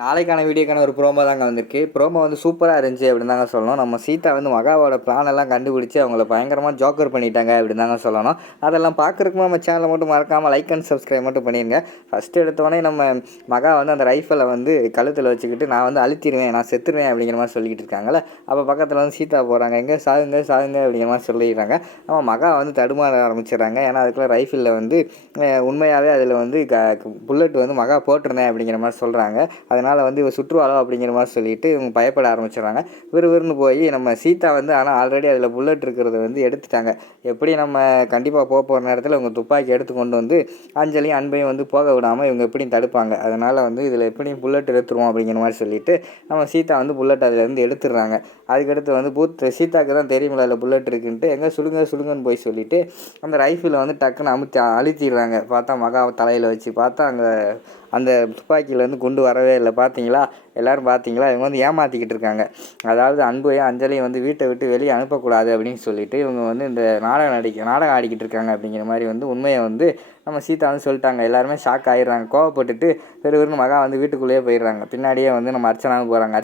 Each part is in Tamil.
நாளைக்கான வீடியோக்கான ஒரு ப்ரோமோ தாங்க வந்திருக்கு. ப்ரோமோ வந்து சூப்பராக இருந்துச்சு அப்படின்னு தாங்க சொல்லணும். நம்ம சீதா வந்து மகாவோட பிளானெல்லாம் கண்டுபிடிச்சி அவங்கள பயங்கரமாக ஜோக்கர் பண்ணிட்டாங்க அப்படின்னு தாங்க சொல்லணும். அதெல்லாம் பார்க்குறதுக்கு நம்ம சேனலை மட்டும் மறக்காமல் லைக் அண்ட் சப்ஸ்கிரைப் மட்டும் பண்ணிடுங்க. ஃபஸ்ட்டு எடுத்தோடனே நம்ம மகா வந்து அந்த ரைஃபலை வந்து கழுத்தில் வச்சுக்கிட்டு நான் வந்து அழுத்திடுவேன், நான் செத்துருவேன் அப்படிங்கிற மாதிரி சொல்லிக்கிட்டு இருக்காங்களே. அப்போ பக்கத்தில் வந்து சீதா போகிறாங்க, எங்கே சாகுங்க சாகுங்க அப்படிங்கிற மாதிரி சொல்லிடுறாங்க. நம்ம மகா வந்து தடுமாற ஆரம்பிச்சிடுறாங்க. ஏன்னா அதுக்குள்ளே ரைஃபிளில் வந்து உண்மையாகவே அதில் வந்து புல்லட் வந்து மகா போட்டிருந்தேன் அப்படிங்கிற மாதிரி சொல்கிறாங்க. அதனால் வந்து இவ சுற்றுவாளோ அப்படிங்கிற மாதிரி சொல்லிட்டு இவங்க பயப்பட ஆரம்பிச்சிடுறாங்க. விறுவிறுன்னு போய் நம்ம சீதா வந்து ஆனால் ஆல்ரெடி அதில் புல்லட் இருக்கிறத வந்து எடுத்துட்டாங்க. எப்படி நம்ம கண்டிப்பாக போகிற நேரத்தில் இவங்க துப்பாக்கி எடுத்து கொண்டு வந்து அஞ்சலியும் அன்பையும் வந்து போக விடாமல் இவங்க எப்படியும் தடுப்பாங்க. அதனால் வந்து இதில் எப்படியும் புல்லட் எடுத்துருவோம் அப்படிங்கிற மாதிரி சொல்லிட்டு நம்ம சீதா வந்து புல்லட் அதிலேருந்து எடுத்துடுறாங்க. அதுக்கடுத்து வந்து சீதாவுக்கு தான் தெரியுமில்ல அதில் புல்லட் இருக்குன்ட்டு எங்கே சுடுங்கன்னு போய் சொல்லிவிட்டு அந்த ரைஃபிளை வந்து டக்குன்னு அழுத்திடுறாங்க. பார்த்தா மகா தலையில் வச்சு பார்த்தா அங்கே அந்த துப்பாக்கியிலேருந்து குண்டு வரவே இல்லை. பார்த்தீங்களா, எல்லோரும் பார்த்தீங்களா, இவங்க வந்து ஏமாற்றிக்கிட்டு இருக்காங்க. அதாவது அன்பையும் அஞ்சலியும் வந்து வீட்டை விட்டு வெளியே அனுப்பக்கூடாது அப்படின்னு சொல்லிட்டு இவங்க வந்து இந்த நாடகம் ஆடிக்கிட்டு இருக்காங்க அப்படிங்கிற மாதிரி வந்து உண்மையை வந்து நம்ம சீதா வந்து சொல்லிட்டாங்க. எல்லாருமே ஷாக் ஆகிடுறாங்க. கோவப்பட்டுட்டு பெருவருன்னு மகா வந்து வீட்டுக்குள்ளேயே போயிடுறாங்க. பின்னாடியே வந்து நம்ம அர்ச்சனாவும் போகிறாங்க.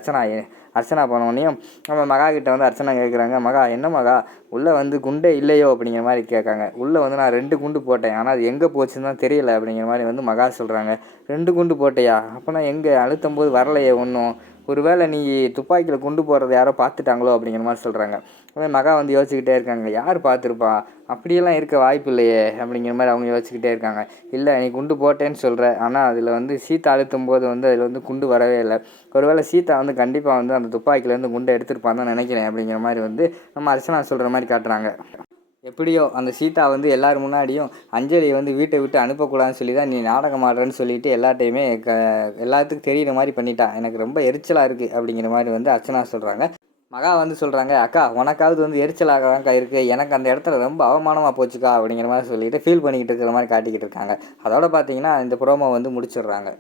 அர்ச்சனா போனவொடனையும் நம்ம மகா கிட்ட வந்து அர்ச்சனா கேட்குறாங்க, மகா என்ன மகா உள்ளே வந்து குண்டே இல்லையோ அப்படிங்கிற மாதிரி கேட்காங்க. உள்ளே வந்து நான் 2 குண்டு போட்டேன், ஆனால் அது எங்கே போச்சுன்னு தான் தெரியல அப்படிங்கிற மாதிரி வந்து மகா சொல்கிறாங்க. 2 குண்டு போட்டையா, அப்போனா எங்கே அழுத்தும் போது வரலையே ஒன்றும், ஒருவேளை நீ துப்பாக்கியில் குண்டு போடுறது யாரோ பார்த்துட்டாங்களோ அப்படிங்கிற மாதிரி சொல்கிறாங்க. அதே மகா வந்து யோசிச்சுக்கிட்டே இருக்காங்க, யார் பார்த்துருப்பா, அப்படியெல்லாம் இருக்க வாய்ப்பு இல்லையே அப்படிங்கிற மாதிரி அவங்க யோசிச்சுக்கிட்டே இருக்காங்க. இல்லை நீ குண்டு போட்டேன்னு சொல்கிற, ஆனால் அதில் வந்து சீதா அழுத்தும் போது வந்து அதில் வந்து குண்டு வரவே இல்லை. ஒருவேளை சீதா வந்து கண்டிப்பாக வந்து அந்த துப்பாக்கியிலேருந்து குண்டை எடுத்துருப்பான்னு தான் நினைக்கிறேன் அப்படிங்கிற மாதிரி வந்து நம்ம அர்ச்சனா சொல்கிற மாதிரி காட்டுறாங்க. எப்படியோ அந்த சீதா வந்து எல்லோரும் முன்னாடியும் அஞ்சலியை வந்து வீட்டை விட்டு அனுப்பக்கூடாதுன்னு சொல்லி தான் நீ நாடகம் ஆடுறேன்னு சொல்லிட்டு எல்லாத்தையுமே எல்லாத்துக்கும் தெரிகிற மாதிரி பண்ணிட்டா. எனக்கு ரொம்ப எரிச்சலாக இருக்குது அப்படிங்கிற மாதிரி வந்து அர்ச்சனா சொல்கிறாங்க. மகா வந்து சொல்கிறாங்க, அக்கா உனக்காவது வந்து எரிச்சலாக தான்க்கா இருக்குது, எனக்கு அந்த இடத்துல ரொம்ப அவமானமாக போச்சுக்கா அப்படிங்கிற மாதிரி சொல்லிட்டு ஃபீல் பண்ணிக்கிட்டு இருக்கிற மாதிரி காட்டிக்கிட்டு இருக்காங்க. அதோட பார்த்தீங்கன்னா இந்த ப்ரோமோ வந்து முடிச்சிடுறாங்க.